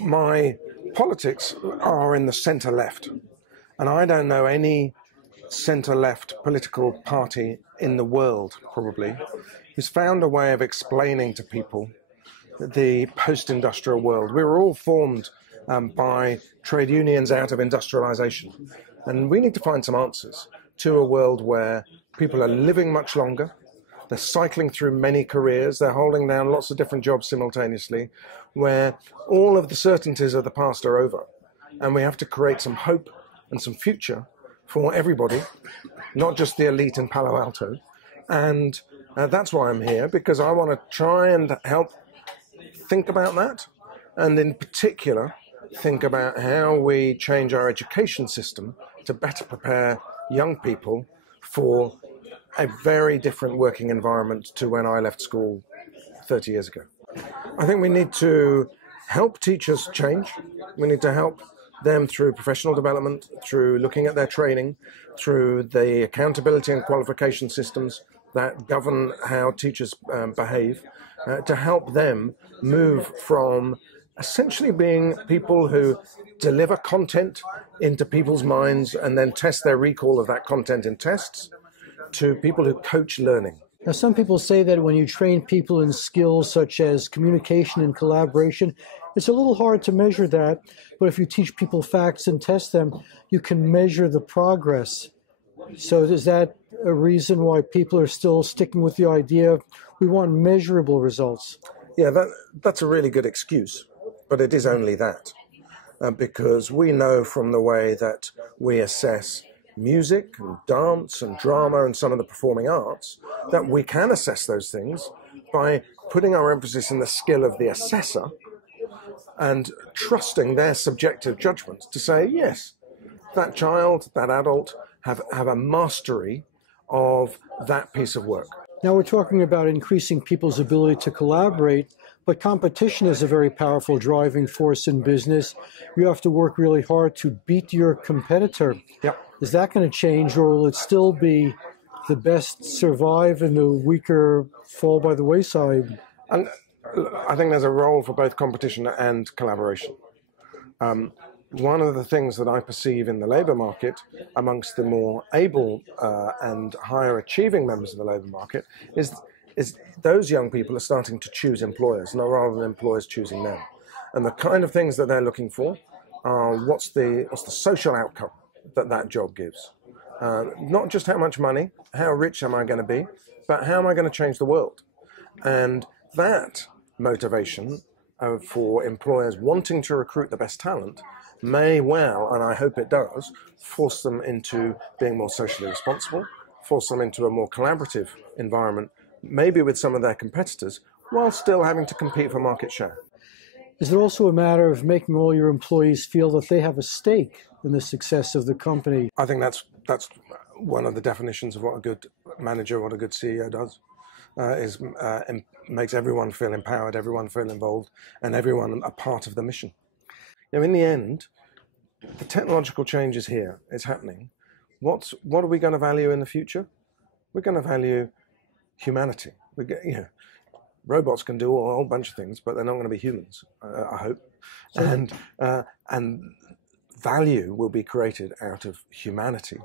My politics are in the centre-left, and I don't know any centre-left political party in the world, probably, who's found a way of explaining to people the post-industrial world. We were all formed by trade unions out of industrialization, and we need to find some answers to a world where people are living much longer, they're cycling through many careers, they're holding down lots of different jobs simultaneously, where all of the certainties of the past are over, and we have to create some hope and some future for everybody, not just the elite in Palo Alto. And that's why I'm here, because I want to try and help think about that, and in particular think about how we change our education system to better prepare young people for a very different working environment to when I left school 30 years ago. I think we need to help teachers change. We need to help them through professional development, through looking at their training, through the accountability and qualification systems that govern how teachers behave, to help them move from essentially being people who deliver content into people's minds and then test their recall of that content in tests, to people who coach learning. Now, some people say that when you train people in skills such as communication and collaboration, it's a little hard to measure that, but if you teach people facts and test them, you can measure the progress. So is that a reason why people are still sticking with the idea of we want measurable results? Yeah, that's a really good excuse, but it is only that. Because we know from the way that we assess music and dance and drama and some of the performing arts that we can assess those things by putting our emphasis in the skill of the assessor and trusting their subjective judgment to say, yes, that child, that adult have a mastery of that piece of work. Now we're talking about increasing people's ability to collaborate, but competition is a very powerful driving force in business. You have to work really hard to beat your competitor. Yep. Is that going to change, or will it still be the best survive and the weaker fall by the wayside? And I think there's a role for both competition and collaboration. One of the things that I perceive in the labour market amongst the more able and higher achieving members of the labour market is those young people are starting to choose employers, not rather than employers choosing them. And the kind of things that they're looking for are what's the social outcome that job gives. Not just how much money, how rich am I going to be, but how am I going to change the world? And that motivation for employers wanting to recruit the best talent may well, and I hope it does, force them into being more socially responsible, force them into a more collaborative environment, maybe with some of their competitors, while still having to compete for market share. Is it also a matter of making all your employees feel that they have a stake in the success of the company? I think that's one of the definitions of what a good manager, what a good CEO does, makes everyone feel empowered, everyone feel involved, and everyone a part of the mission. You know, in the end, the technological change is here, it's happening. What are we going to value in the future? We're going to value humanity. Robots can do a whole bunch of things, but they're not going to be humans, I hope. And value will be created out of humanity.